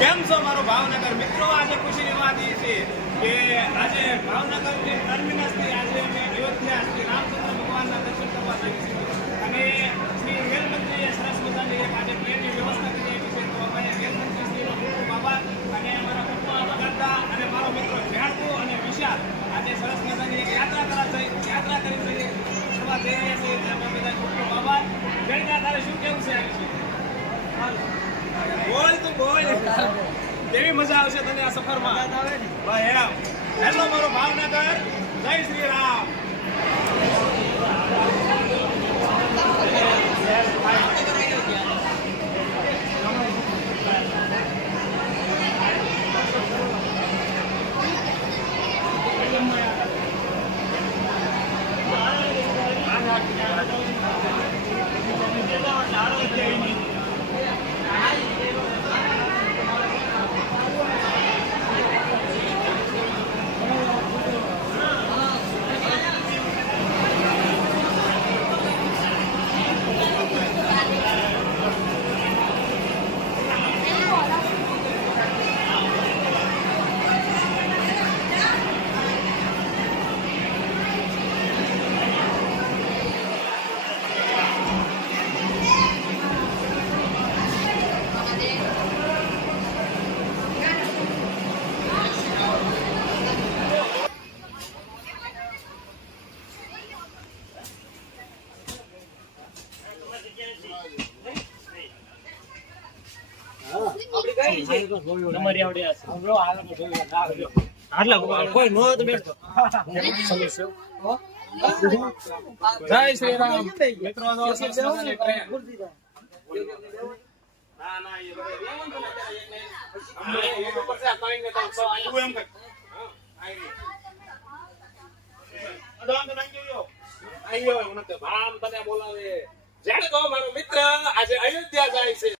કેમ છો મારો ભાવનગર મિત્રો? આજે ખુશીની વાત એ છે કે આજે ભાવનગર જે ટર્મિનસથી આજે અમે અયોધ્યા શ્રી રામચંદ્ર ભગવાનના દર્શન કરવા જઈએ છીએ અને શ્રી રેલમંત્રીએ સરસ મજાની એક આજે ટ્રેનની વ્યવસ્થા કરી આપી છે. તો અમે રેલમંત્રી શ્રીનો ખૂબ ખૂબ આભાર અને અમારા પપ્પા કરતા અને મારો મિત્રો ઝાડકુ અને વિશાલ આજે સરસ મજાની એક યાત્રા કરી જઈ કરવા જઈ રહ્યા છીએ. તેમાં બધા ખૂબ ખૂબ આભાર. જયના તારે શું કેવું છે? બોલ તું બોલ, કેવી મજા આવશે તને આ સફરમાં? ભાઈ એમ હેલો મારો ભાવનગર, જય શ્રી રામ. કોઈ નો તો બેઠો. જય શ્રી રામ મિત્રો. ના ના એ ઉપર છે પાણી તો એમ કર. આયો મને તો ભામ તને બોલાવે. જાણે તો મારો મિત્ર આજે અયોધ્યા જાય છે.